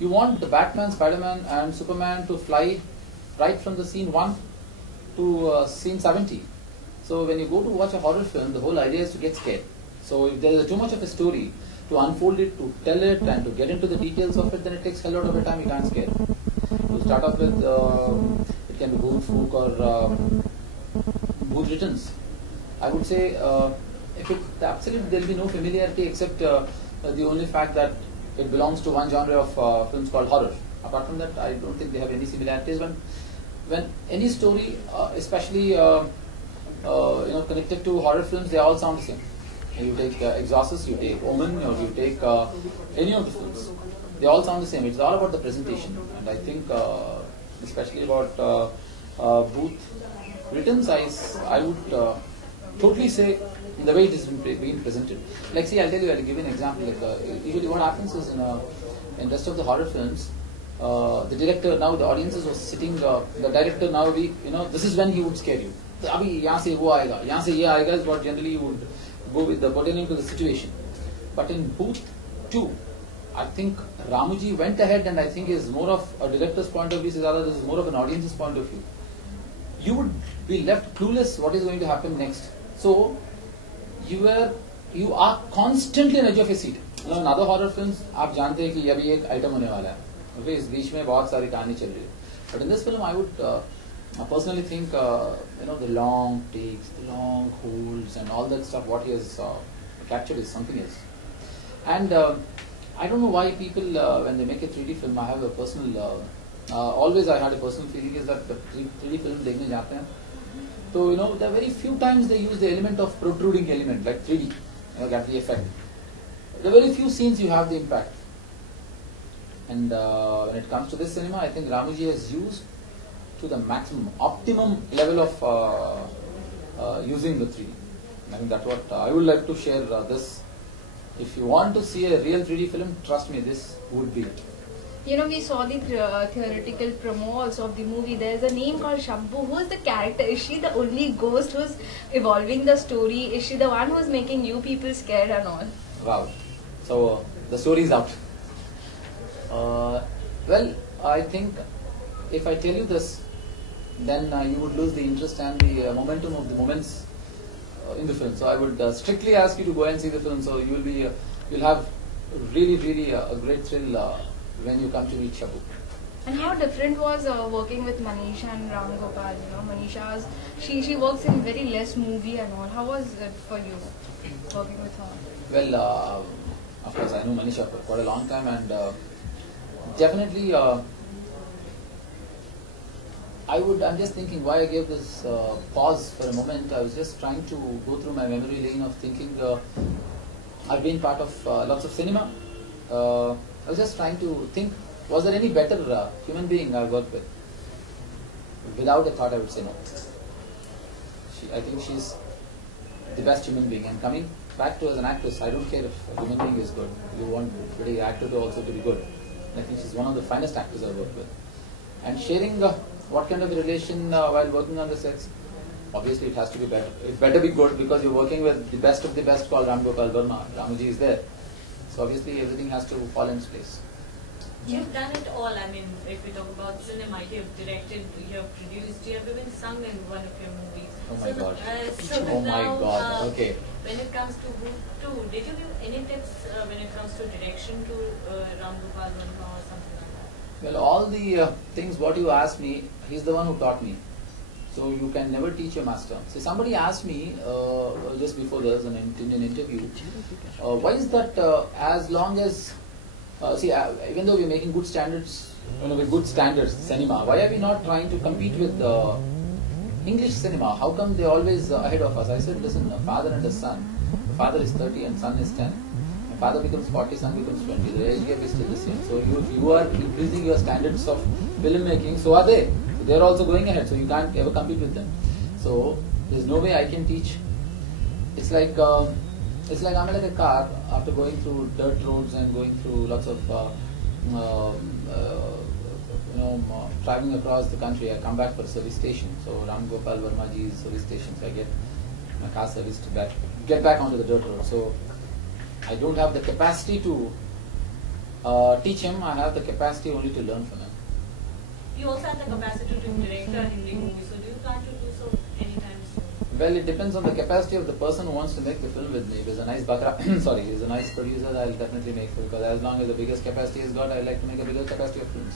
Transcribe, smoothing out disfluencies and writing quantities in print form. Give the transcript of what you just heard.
You want the Batman, Spider-Man and Superman to fly right from the scene 1 to scene 70. So when you go to watch a horror film, the whole idea is to get scared. So if there is too much of a story, to unfold it, to tell it and to get into the details of it, then it takes a lot of time, you can't scare. To start off with, it can be Bhoot, Fook or Bhoot Returns. I would say if it absolutely there will be no familiarity except the only fact that it belongs to one genre of films called horror. Apart from that, I don't think they have any similarities. When any story, especially connected to horror films, they all sound the same. You take Exorcist, you take Omen, or you take any of the films. They all sound the same. It's all about the presentation, and I think especially about Bhoot Returns, I would totally say the way it is being presented. Like, see, I'll tell you, I'll give you an example. Like, usually what happens is in rest of the horror films, the director, now the audiences was sitting, the director now, this is when he would scare you. Abhi yahan se wo aayega, yahan se ye aayega is what generally you would go with the pertaining to the situation. But in Bhoot 2, I think Ramuji went ahead, and I think is more of a director's point of view, this is more of an audience's point of view. You would be left clueless what is going to happen next. So you are constantly on edge of your seat. You know, in other horror films, आप जानते हैं कि अभी एक item होने वाला है. Okay, इस बीच में बहुत सारी कहानी चल रही है. But in this film, I would personally think, the long takes, the long holds, and all that stuff. What he has captured is something else. And I don't know why people, when they make a 3D film, I have a personal. Always I had a personal feeling is that the 3D film देखने जाते हैं. So there are very few times they use the element of protruding element like 3D, get the effect. There are very few scenes you have the impact. And when it comes to this cinema, I think Ramuji has used to the maximum, optimum level of using the 3D. I think that's what I would like to share this. If you want to see a real 3D film, trust me, this would be it. We saw the theoretical promo also of the movie. There's a name called Shambhu. Who is the character? Is she the only ghost who's evolving the story? Is she the one who's making you people scared and all? Wow. So the story is out. Well, I think if I tell you this, then you would lose the interest and the momentum of the moments in the film. So I would strictly ask you to go and see the film. So you'll have really a great thrill when you come to meet Shabu. And how different was working with Manisha and Ram Gopal? Manisha, she works in very less movie and all. How was it for you working with her? Well, of course, I know Manisha for quite a long time, and definitely, I'm just thinking why I gave this pause for a moment. I was just trying to go through my memory lane of thinking. I've been part of lots of cinema. I was just trying to think, was there any better human being I worked with? Without a thought, I would say no. I think she's the best human being. And coming back to as an actress, I don't care if a human being is good. You want the actor to also to be good. I think she's one of the finest actors I've worked with. And sharing what kind of a relation while working on the sets, obviously it has to be better. It better be good because you're working with the best of the best called Gopal Verma. Ramuji is there. So obviously everything has to fall into place. You've done it all. I mean, if we talk about cinema, you've directed, you've produced, you have even sung in one of your movies. Oh my God. So my God. Okay. When it comes to Bhoot 2, did you give any tips when it comes to direction to Ram Gopal Verma or something like that? Well, all the things what you asked me, he's the one who taught me. So you can never teach your master. So somebody asked me just before this in an interview, why is that as long as even though we're making good standards, with good standards, cinema, why are we not trying to compete with English cinema? How come they're always ahead of us? I said, listen, a father and a son. The father is 30 and son is 10. The father becomes 40, son becomes 20. The age gap is still the same. So if you are increasing your standards of filmmaking, so are they. They're also going ahead, so you can't ever compete with them. So there's no way I can teach. It's like I'm like a car after going through dirt roads and going through lots of traveling across the country. I come back for a service station. So Ram Gopal Verma ji's service station. So I get my car serviced get back onto the dirt road. So I don't have the capacity to Teach him. I have the capacity only to learn from him. You also have the capacity to direct a Hindi movie, so do you plan to do so anytime soon? Well, it depends on the capacity of the person who wants to make the film with me. If he's a nice bakra, sorry, he's a nice producer, I'll definitely make it, because as long as the biggest capacity he's got, I like to make a bigger capacity of films.